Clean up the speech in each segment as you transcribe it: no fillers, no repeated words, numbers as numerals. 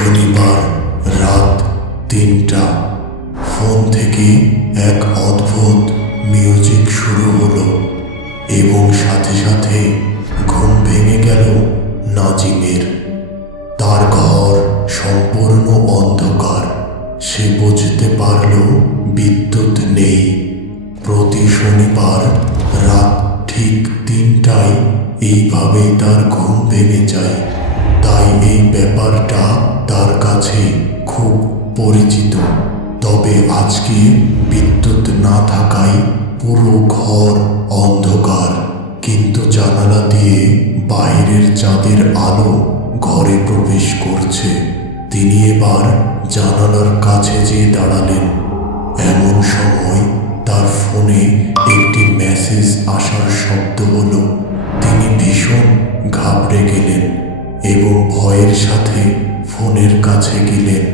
শনিবার রাত ৩টা। ফোন থেকে এক অদ্ভুত মিউজিক শুরু হলো এবং সাথে সাথে ঘুম ভেঙে গেল নাজিমের। তার ঘর সম্পূর্ণ অন্ধকার। সে বুঝতে পারল বিদ্যুৎ নেই। প্রতি শনিবার রাত ঠিক ৩টায় এইভাবেই তার ঘুম ভেঙে যায়। তাই এই ব্যাপারটা তার কাছে খুব পরিচিত। তবে আজকে বিদ্যুৎ না থাকায় পুরো ঘর অন্ধকার, কিন্তু জানালা দিয়ে বাইরের চাঁদের আলো ঘরে প্রবেশ করছে। তিনি এবার জানালার কাছে যেয়ে দাঁড়ালেন। এমন সময় তার ফোনে একটি মেসেজ আসার শব্দ হলো। তিনি ভীষণ ঘাবড়ে গেলেন এবং ভয়ের সাথে ফোনের কাছে গেলেন।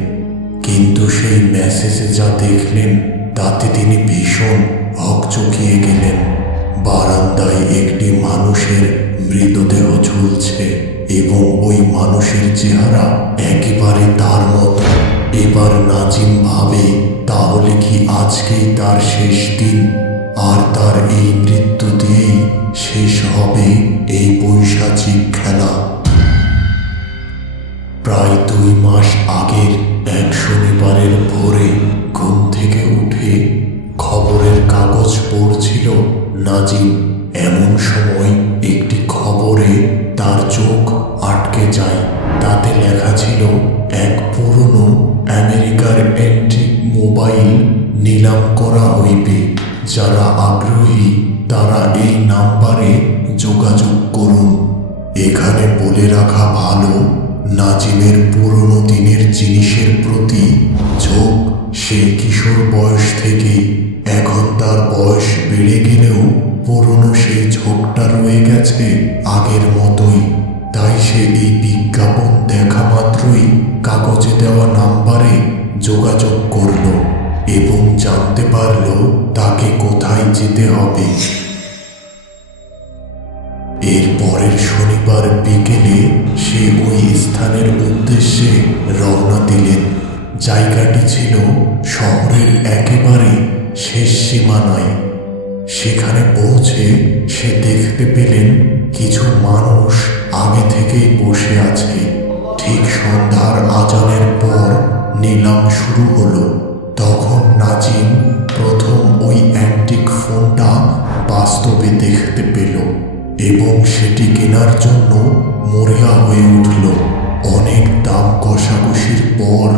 কিন্তু সেই মেসেজে যা দেখলেন তাতে তিনি ভীষণ হকচকিয়ে গেলেন। বারান্দায় একটি মানুষের মৃতদেহ ঝুলছে এবং ওই মানুষের চেহারা একেবারে তার মতো। এবার নাজিম ভাবে, তাহলে কি আজকেই তার শেষ দিন, আর তার এই মৃত্যু দিয়েই শেষ হবে এই পৈশাচিক খেলা। প্রায় ২ মাস আগের এক শনিবারের ভোরে ঘুম থেকে উঠে খবরের কাগজ পড়ছিল নাজিম। এমন সময় একটি খবরে তার চোখ আটকে যায়। তাতে লেখা ছিল, এক পুরনো আমেরিকার অ্যান্টিক মোবাইল নিলাম করা হইবে। যারা আগ্রহী তারা এই নাম্বারে যোগাযোগ করুন। এখানে বলে রাখা ভালো, নাজিমের পুরনো দিনের জিনিসের প্রতি ঝোঁক সেই কিশোর বয়স থেকে। এখন তার বয়স বেড়ে গেলেও পুরনো সেই ঝোঁকটা রয়ে গেছে আগের মতোই। তাই সে এই বিজ্ঞাপন দেখা মাত্রই কাগজে দেওয়া নাম্বারে যোগাযোগ করল এবং জানতে পারল তাকে কোথায় যেতে হবে। এর পরের শনিবার বিকেলে সে ওই স্থানের উদ্দেশ্যে রওনা দিলেন। জায়গাটি ছিল শহরের একেবারে শেষ সীমানায়। সেখানে পৌঁছে সে দেখতে পেলেন কিছু মানুষ আগে থেকেই বসে আছে। ঠিক সন্ধ্যার আজানের পর নিলাম শুরু হলো। তখন নাজিম প্রথম ওই অ্যান্টিক ফোনটা বাস্তবে দেখতে পেল এবং সেটি কেনার জন্য মরিয়া হয়ে উঠল। অনেক দাম কষাকষির পর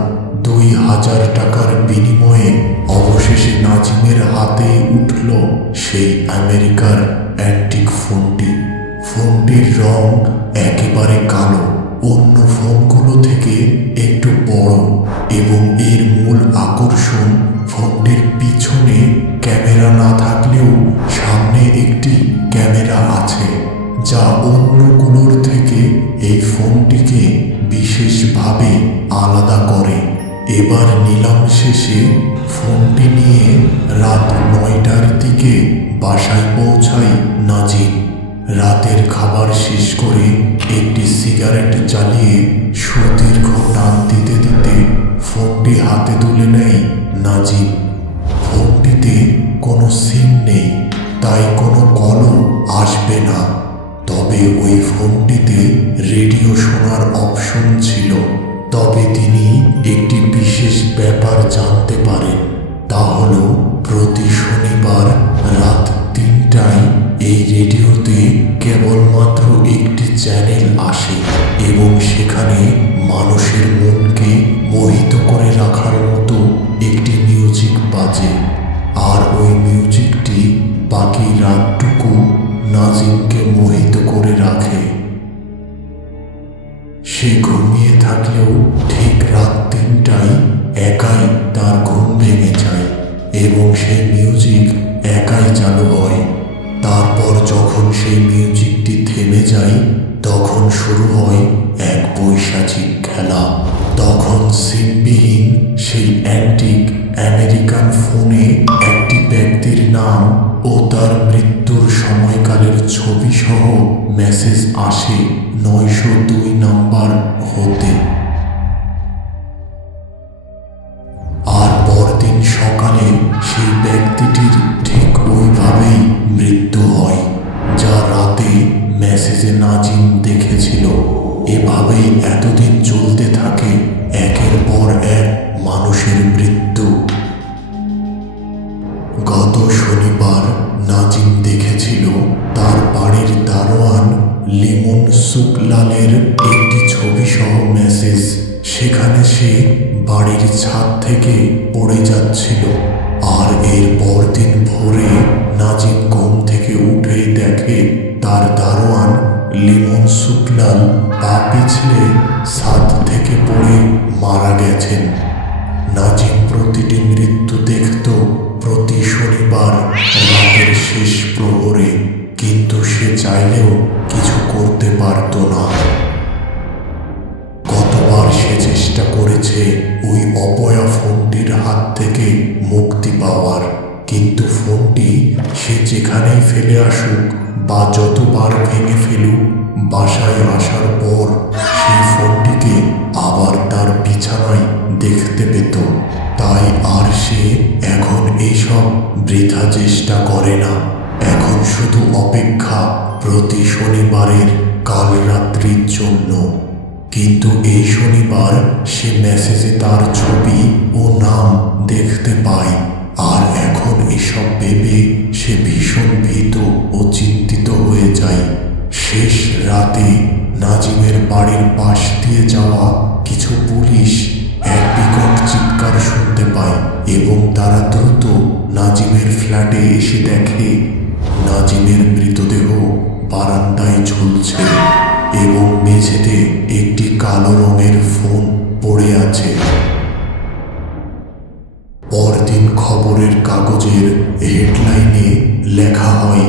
২,০০০ টাকার বিনিময়ে অবশেষে নাজিমের হাতে উঠল সেই আমেরিকার অ্যান্টিক ফোনটি। ফোনটির রং একেবারে কালো, অন্য ফোনগুলো থেকে একটু বড়, এবং এর মূল আকর্ষণ ফোনটির পিছনে ক্যামেরা না থাকলেও সামনে একটি ক্যামেরা আছে, যা অন্যগুলোর থেকে এই ফোনটিকে বিশেষভাবে আলাদা করে। এবার নিলাম শেষে ফোনটি নিয়ে রাত ৯টার দিকে বাসায় পৌঁছায় নাজিম। রাতের খাবার শেষ করে একটি সিগারেট জ্বালিয়ে সুদীর্ঘ টান দিতে দিতে ফোনটি হাতে তুলে নেয় নাজিম। ফোনটিতে কোনো সিম নেই, তাই কোনো কলও আসবে না। তবে ওই ফোনটিতে রেডিও শোনার অপশন ছিল। তবে তিনি একটি বিশেষ ব্যাপার জানতে পারেন, তা হল প্রতি শনিবার রাত ৩টায় এই রেডিওতে কেবলমাত্র একটি চ্যানেল আসে এবং সেখানে মানুষের মনকে মোহিত করে রাখার মতো একটি মিউজিক বাজে। আর ওই মিউজিকটি বাকি রাতটুকু নাজিমকে মোহিত করে রাখে। সে ঘুমিয়ে থাকলেও ঠিক রাত ৩টায় একাই তার ঘুম ভেঙে যায় এবং সেই মিউজিক একাই চালু হয়। তারপর যখন সেই মিউজিকটি থেমে যায় তখন শুরু হয় এক পৈশাচিক খেলা। তখন সিমবিহীন সেই অ্যান্টিক আমেরিকান ফোনে একটি ব্যক্তির নাম ও তার মৃত্যুর সময়কালের ছবি সহ মেসেজ আসে ৯০২ নাম্বার হতে। ব্যক্তিটির ঠিক ওইভাবেই মৃত্যু হয় যা রাতে মেসেজে নাজিম দেখেছিল। এভাবেই এতদিন চলতে থাকে একের পর এক মানুষের মৃত্যু। গত শনিবার নাজিম দেখেছিল তার বাড়ির দারোয়ান লিমন শুক্লালের একটি ছবি সহ মেসেজ। সেখানে সে বাড়ির ছাদ থেকে পড়ে যাচ্ছিল। আর এর পরদিন ভোরে নাজিম ঘুম থেকে উঠেই দেখে তার দারোয়ান লিমন শুক্লাল পা পিছলে ছাদ থেকে পড়ে মারা গেছেন। নাজিম প্রতিটি মৃত্যু দেখত প্রতি শনিবার রাতের শেষ প্রহরে, কিন্তু সে চাইলেও কিছু করতে পারত না। কতবার সে চেষ্টা করেছে ওই অপয়া ফোনটির হাত থেকে মুক্তি পাওয়ার, কিন্তু ফোনটি সে যেখানেই ফেলে আসুক বা যতবার ভেঙে ফেলুক, বাসায় আসার পর সেই ফোনটিকে আবার তার বিছানায় দেখতে পেত। তাই আর সে এখন এইসব বৃথা চেষ্টা করে না। এখন শুধু অপেক্ষা প্রতি শনিবারের কাল রাত্রির জন্য। কিন্তু এই শনিবার সে মেসেজে তার ছবি ও নাম দেখতে পায়। আর এখন এসব ভেবে সে ভীষণ ভীত ও চিন্তিত হয়ে যায়। শেষ রাতে নাজিমের বাড়ির পাশ দিয়ে যাওয়া কিছু পুলিশ এক বিকট চিৎকার শুনতে পায় এবং তারা দ্রুত নাজিমের ফ্ল্যাটে এসে দেখে নাজিমের মৃতদেহ বারান্দায় ঝুলছে এবং মেঝেতে একটি কালো রঙের ফোন পড়ে আছে। পরদিন খবরের কাগজের হেডলাইনে লেখা হয়,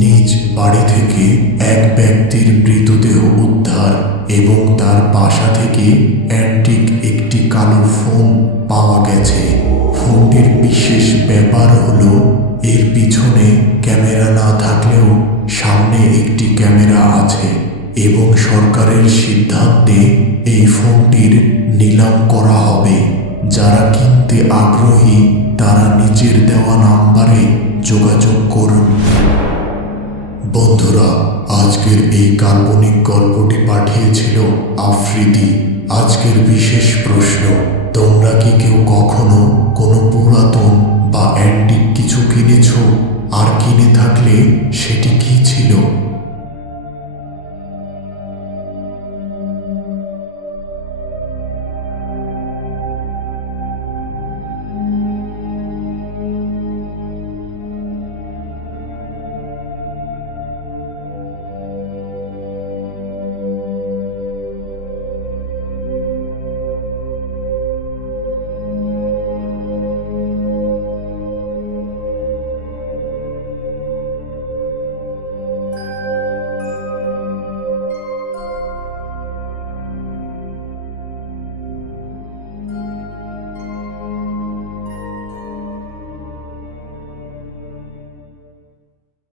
নিজ বাড়ি থেকে এক ব্যক্তির মৃতদেহ উদ্ধার এবং তার বাসা থেকে অ্যান্টিক একটি কালো ফোন পাওয়া গেছে। ফোনটির বিশেষ ব্যাপার হলো এর পিছনে ক্যামেরা না থাকলেও সামনে একটি ক্যামেরা আছে এবং সরকারের সিদ্ধান্তে এই ফোনটির নিলাম করা হবে। যারা কিনতে আগ্রহী তারা নিচের দেওয়া নাম্বারে যোগাযোগ করুন। বন্ধুরা, আজকের এই কাল্পনিক গল্পটি পাঠিয়েছিল আফ্রিদি। আজকের বিশেষ প্রশ্ন, তোমরা কি কেউ কখনো কোনো পুরাতন বা অ্যান্টিক কিছু কিনেছো? আর কিনে থাকলে সেটি কি ছিল?